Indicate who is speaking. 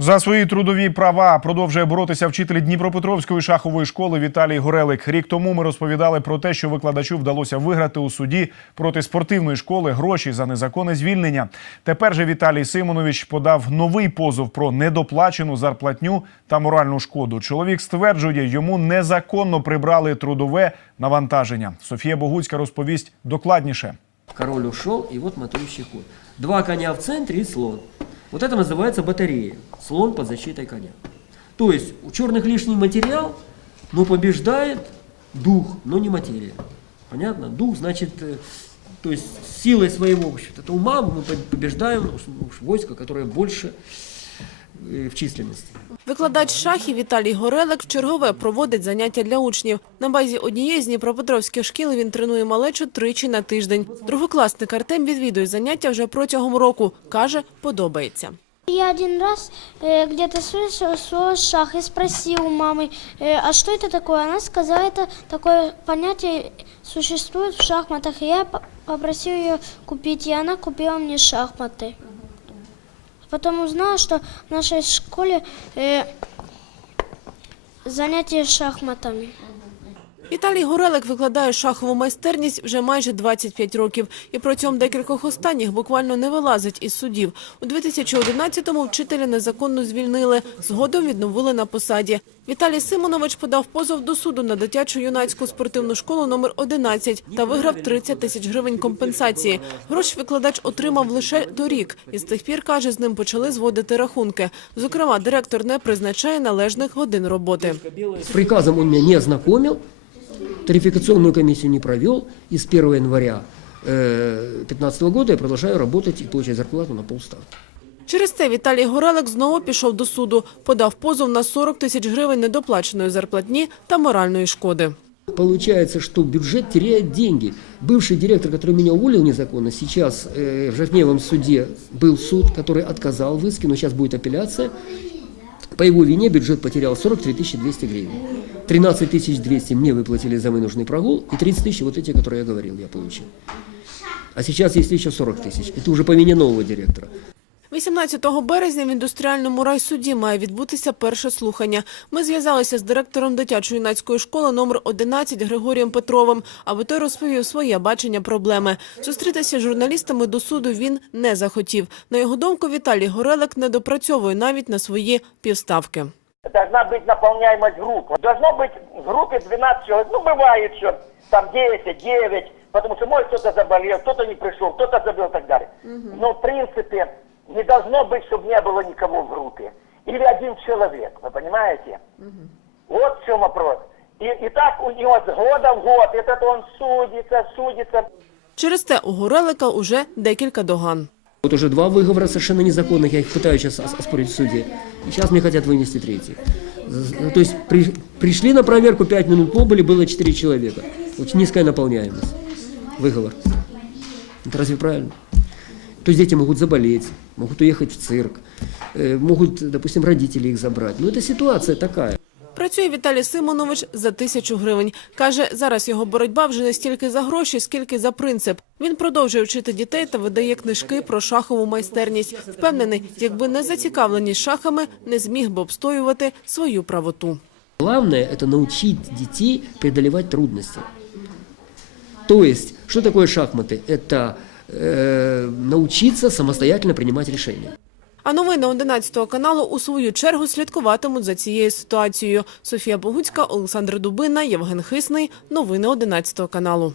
Speaker 1: За свої трудові права продовжує боротися вчитель Дніпропетровської шахової школи Віталій Горелик. Рік тому ми розповідали про те, що викладачу вдалося виграти у суді проти спортивної школи гроші за незаконне звільнення. Тепер же Віталій Симонович подав новий позов про недоплачену зарплатню та моральну шкоду. Чоловік стверджує, йому незаконно прибрали трудове навантаження. Софія Богуцька розповість докладніше.
Speaker 2: Король ушел, и вот матующий ход. Два коня в центре и слон. Вот это называется батарея. Слон под защитой коня. То есть у черных лишний материал, но побеждает дух, но не материя. Понятно? Дух значит, э, то есть силой своего в общем-то, ума мы по- побеждаем войско, которое больше в численности.
Speaker 3: Викладач шахів Віталій Горелик вчергове проводить заняття для учнів. На базі однієї з дніпропетровських шкіл він тренує малечу тричі на тиждень. Другокласник Артем відвідує заняття вже протягом року. Каже, подобається.
Speaker 4: Я один раз э, где-то слышал слово шах и спросил у мамы, э, а что это такое? Она сказала, это такое понятие существует в шахматах. И я п- попросил ее купить, и она купила мне шахматы. Потом узнала, что в нашей школе э, занятия шахматами.
Speaker 3: Віталій Горелик викладає шахову майстерність вже майже 25 років. І протягом декількох останніх буквально не вилазить із судів. У 2011-му вчителя незаконно звільнили. Згодом відновили на посаді. Віталій Симонович подав позов до суду на дитячу юнацьку спортивну школу номер 11 та виграв 30 тисяч гривень компенсації. Гроші викладач отримав лише торік. І з тих пір, каже, з ним почали зводити рахунки. Зокрема, директор не призначає належних годин роботи.
Speaker 2: С приказом он меня не ознакомил, тарификационную комиссию не провел, и с 1 января 2015 года я продолжаю работать и получать зарплату на полставки.
Speaker 3: Через це Віталій Горелик знову пішов до суду. Подав позов на 40 тисяч гривень недоплаченої зарплатні та моральної шкоди.
Speaker 2: Получается, что бюджет теряет деньги. Бывший директор, который меня уволил незаконно, сейчас э, в Жовтневом суде был суд, который отказал в иске, но сейчас будет апелляция. По его вине бюджет потерял 43 200 гривен. 13 200 мне выплатили за вынужденный прогул, и 30 тысяч вот эти, которые я говорил, я получил. А сейчас есть еще 40 тысяч. Это уже по вине нового директора.
Speaker 3: 18 березня в індустріальному райсуді має відбутися перше слухання. Ми зв'язалися з директором дитячої юнацької школи номер 11 Григорієм Петровим, аби той розповів своє бачення проблеми. Зустрітися з журналістами до суду він не захотів. На його думку, Віталій Горелик не допрацьовує навіть на свої півставки.
Speaker 5: должна быть наполняемость группы. Должно быть в группе 12 человек. Ну, бывает, что там 10, 9, потому что, может, кто-то заболел, кто-то не пришел, кто-то забыл и так далее. Но, в принципе, не должно быть, чтобы не было никого в группе. Или один человек, вы понимаете? Вот в чем вопрос. И, и так у него с года в год, этот он судится, судится.
Speaker 3: Через те у Горелика уже декілька доган.
Speaker 2: Вот уже два выговора совершенно незаконных, я их пытаюсь сейчас ос- оспорить в суде. И сейчас мне хотят вынести третий. З- ну, То есть при- пришли на проверку, пять минут побыли, было четыре человека. Очень низкая наполняемость. Выговор. Это разве правильно? То есть дети могут заболеть, могут уехать в цирк, э, могут, допустим, родители их забрать. Но это ситуация такая.
Speaker 3: Працює Віталій Симонович за тисячу гривень. Каже, зараз його боротьба вже не стільки за гроші, скільки за принцип. Він продовжує вчити дітей та видає книжки про шахову майстерність. Впевнений, якби не зацікавленість шахами, не зміг би обстоювати свою правоту.
Speaker 2: Главное – это научить детей преодолевать трудности. То есть, что такое шахматы? Это Э, научиться самостоятельно принимать решения.
Speaker 3: А новини 11 каналу у свою чергу слідкуватимуть за цією ситуацією. Софія Богуцька, Олександр Дубина, Євген Хисний. Новини 11 каналу.